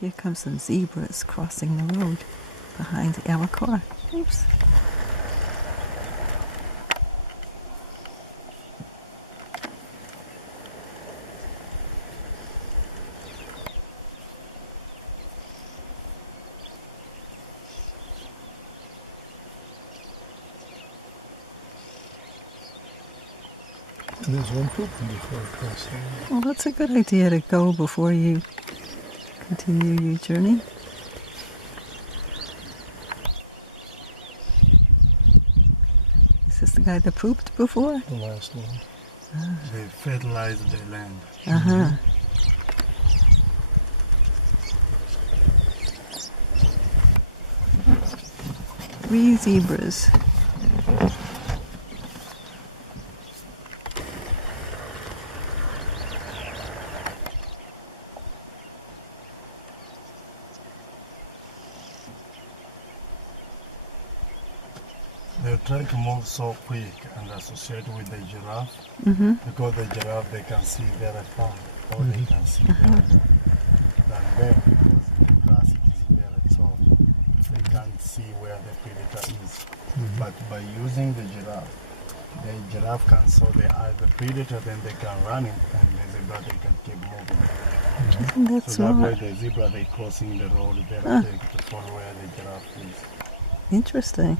Here comes some zebras crossing the road behind our car. Oops. There's one poop before crossing. Well, that's a good idea to go before you continue your journey. Is this the guy that pooped before? The last one. They fertilized the land. Uh-huh. Three zebras. They try to move so quick and associate with the giraffe Mm-hmm. because the giraffe they can see very far. Or they can see Uh-huh. than them because the grass is very tall. They can't see where the predator is. But by using the giraffe can saw the predator, then they can run it, and the zebra they can take over. That's So that way smart. the zebra they crossing the road very Huh. quick to follow where the giraffe is. Interesting.